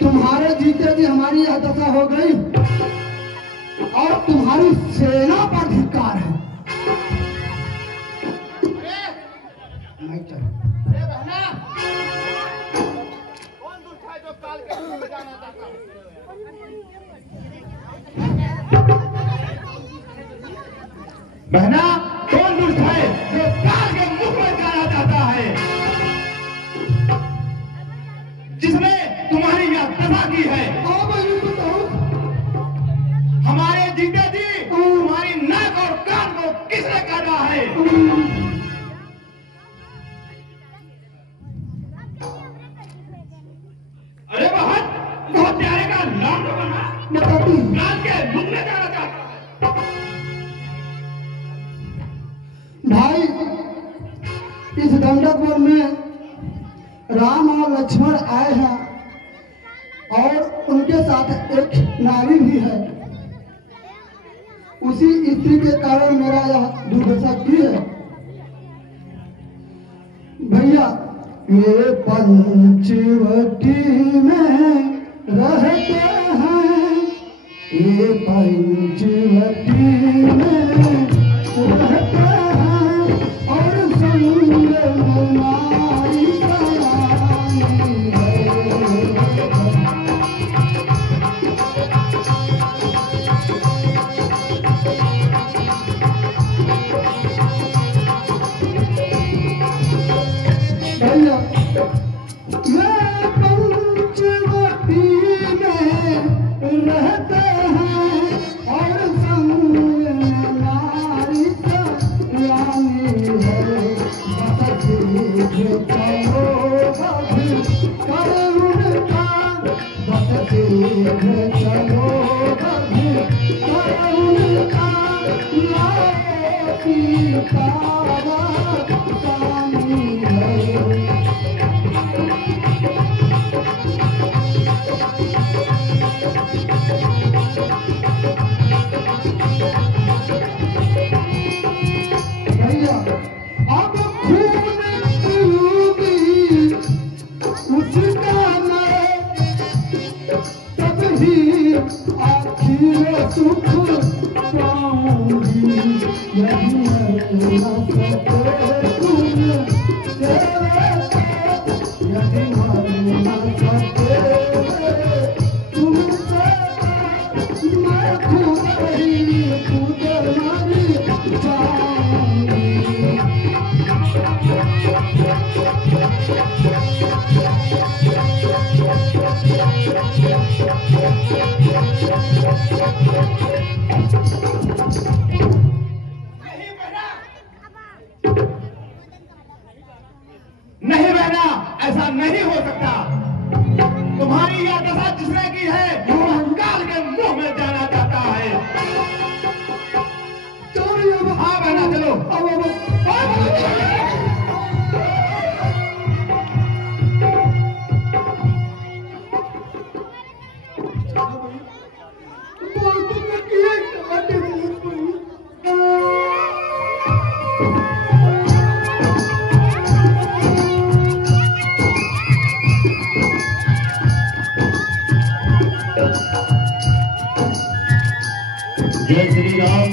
तुम्हारे जीते जी हमारी यह दशा हो गई और तुम्हारी सेना पर धिक्कार है। बहना, कौन दुष्ट है जो काल के मुख में जाना चाहता है? जिसने तुम्हारी यह दशा की है। हमारे जीते जी तुम्हारी नाक और कान को किसने काटा है? अरे बहन, बहुत प्यारे का नाम तो बना, काल के मुख में जाना चाहता है। भाई, इस दंडकपुर में राम और लक्ष्मण आए हैं और उनके साथ एक नारी भी है। उसी स्त्री के कारण मेरा यह दुर्दशा की है। भैया, ये पंचवटी में रहते हैं, ये पंचवटी में रहते हैं और संग नारी जय श्री राम।